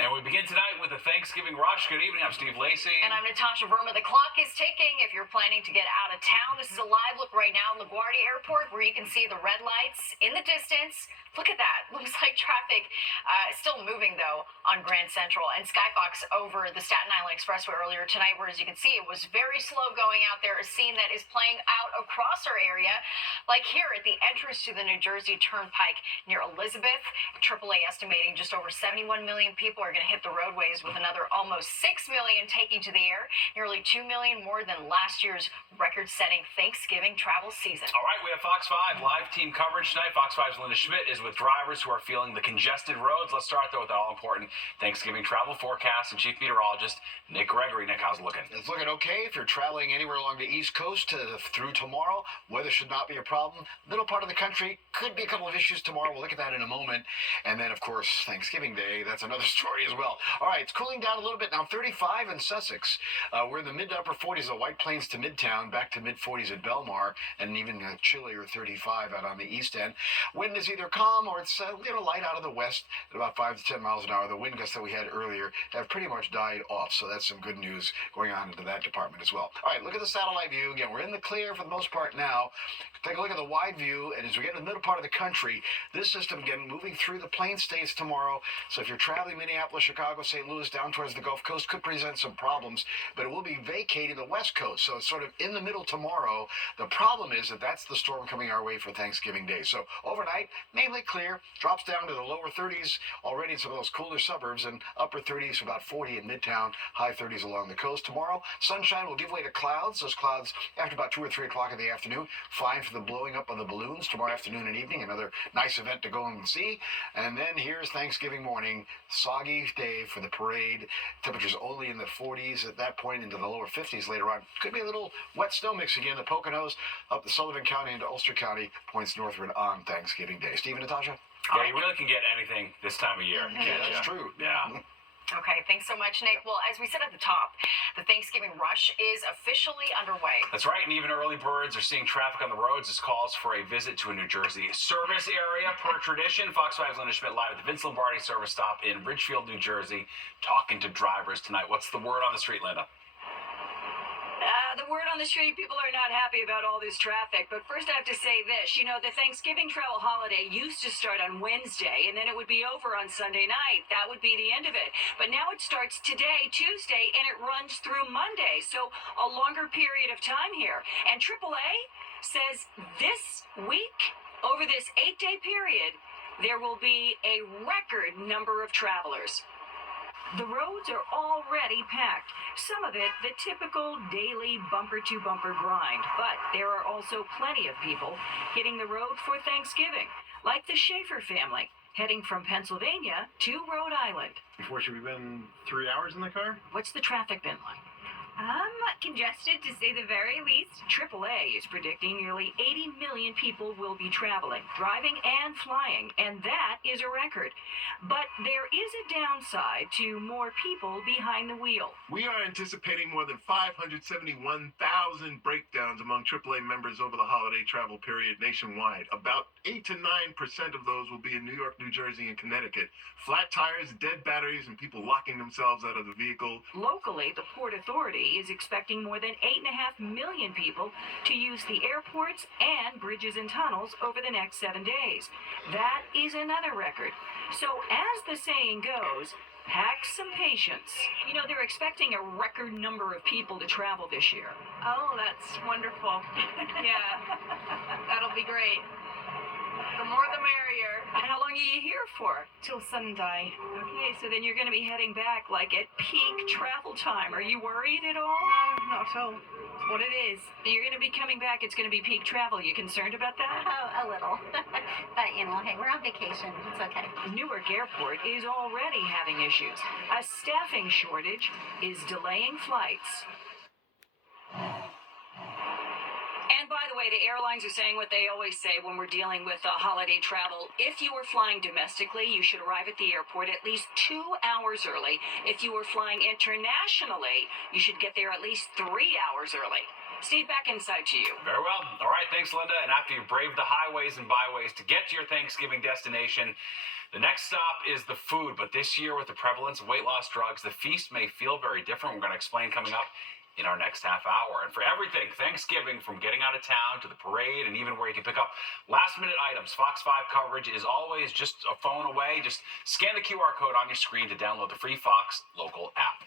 And we begin tonight with a Thanksgiving rush. Good evening. I'm Steve Lacey. And I'm Natasha Verma. The clock is ticking if you're planning to get out of town. This is a live look right now in LaGuardia Airport where you can see the red lights in the distance. Look at that. Looks like traffic still moving, though, on Grand Central. And Skyfox over the Staten Island Expressway earlier tonight, where, as you can see, it was very slow going out there. A scene that is playing out across our area, like here at the entrance to the New Jersey Turnpike near Elizabeth. AAA estimating just over 71 million people are going to hit the roadways, with another almost 6 million taking to the air. Nearly 2 million more than last year's record-setting Thanksgiving travel season. All right, we have Fox 5 live team coverage tonight. Fox 5's Linda Schmidt is with drivers who are feeling the congested roads. Let's start, though, with the all-important Thanksgiving travel forecast and Chief Meteorologist Nick Gregory. Nick, how's it looking? It's looking okay. If you're traveling anywhere along the East Coast through tomorrow, weather should not be a problem. Middle part of the country could be a couple of issues tomorrow. We'll look at that in a moment. And then, of course, Thanksgiving Day, that's another story as well. All right, it's cooling down a little bit now. 35 in Sussex. We're in the mid to upper 40s at White Plains to Midtown, back to mid-40s at Belmar, and even chillier 35 out on the east end. Wind is either calm or it's light out of the west at about 5 to 10 miles an hour. The wind gusts that we had earlier have pretty much died off, so that's some good news going on into that department as well. All right, look at the satellite view. Again, we're in the clear for the most part now. Take a look at the wide view, and as we get in the middle part of the country, this system, again, moving through the Plain States tomorrow. So if you're traveling Minneapolis, Chicago, St. Louis, down towards the Gulf Coast, could present some problems, but it will be vacating the West Coast, so it's sort of in the middle tomorrow. The problem is that that's the storm coming our way for Thanksgiving Day. So overnight, mainly clear, drops down to the lower 30s already in some of those cooler suburbs, and upper 30s, about 40 in Midtown, high 30s along the coast. Tomorrow, sunshine will give way to clouds. Those clouds, after about 2 or 3 o'clock in the afternoon, fine for the blowing up of the balloons tomorrow afternoon and evening. Another nice event to go and see. And then here's Thanksgiving morning, soggy day for the parade. Temperatures only in the 40s at that point, into the lower 50s later on. Could be a little wet snow mix again. The Poconos up the Sullivan County into Ulster County points northward on Thanksgiving Day. Steve and Natasha? Yeah, you really can get anything this time of year. Yeah, that's true. Yeah. Okay, thanks so much, Nick. Well, as we said at the top, the Thanksgiving rush is officially underway. That's right, and even early birds are seeing traffic on the roads. This calls for a visit to a New Jersey service area. Per tradition, Fox 5's Linda Schmidt live at the Vince Lombardi service stop in Ridgefield, New Jersey, talking to drivers tonight. What's the word on the street, Linda? The word on the street, people are not happy about all this traffic. But first I have to say this. The Thanksgiving travel holiday used to start on Wednesday, and then it would be over on Sunday night. That would be the end of it. But now it starts today, Tuesday, and it runs through Monday. So a longer period of time here. And AAA says this week, over this 8-day period, there will be a record number of travelers. The roads are already packed, some of it the typical daily bumper-to-bumper grind. But there are also plenty of people hitting the road for Thanksgiving, like the Schaefer family, heading from Pennsylvania to Rhode Island. Unfortunately, we've been 3 hours in the car. What's the traffic been like? Congested, to say the very least. AAA is predicting nearly 80 million people will be traveling, driving and flying, and that is a record. But there is a downside to more people behind the wheel. We are anticipating more than 571,000 breakdowns among AAA members over the holiday travel period nationwide. About 8 to 9% of those will be in New York, New Jersey, and Connecticut. Flat tires, dead batteries, and people locking themselves out of the vehicle. Locally, the Port Authority is expecting more than 8.5 million people to use the airports and bridges and tunnels over the next 7 days. That is another record. So as the saying goes, pack some patience. They're expecting a record number of people to travel this year. Oh, that's wonderful. Yeah, that'll be great. The more the merrier. And how long are you here for? Till Sunday. Okay, so then you're going to be heading back like at peak travel time. Are you worried at all? No, not at all. It's what it is. You're going to be coming back. It's going to be peak travel. You concerned about that? Oh, a little. But, hey, we're on vacation. It's okay. Newark Airport is already having issues. A staffing shortage is delaying flights. And by the way, the airlines are saying what they always say when we're dealing with holiday travel. If you are flying domestically, you should arrive at the airport at least 2 hours early. If you are flying internationally, you should get there at least 3 hours early. Steve, back inside to you. Very well. All right, thanks, Linda. And after you brave the highways and byways to get to your Thanksgiving destination, the next stop is the food. But this year, with the prevalence of weight loss drugs, the feast may feel very different. We're going to explain coming up in our next half hour. And for everything Thanksgiving, from getting out of town to the parade and even where you can pick up last-minute items, Fox 5 coverage is always just a phone away. Just scan the QR code on your screen to download the free Fox Local app.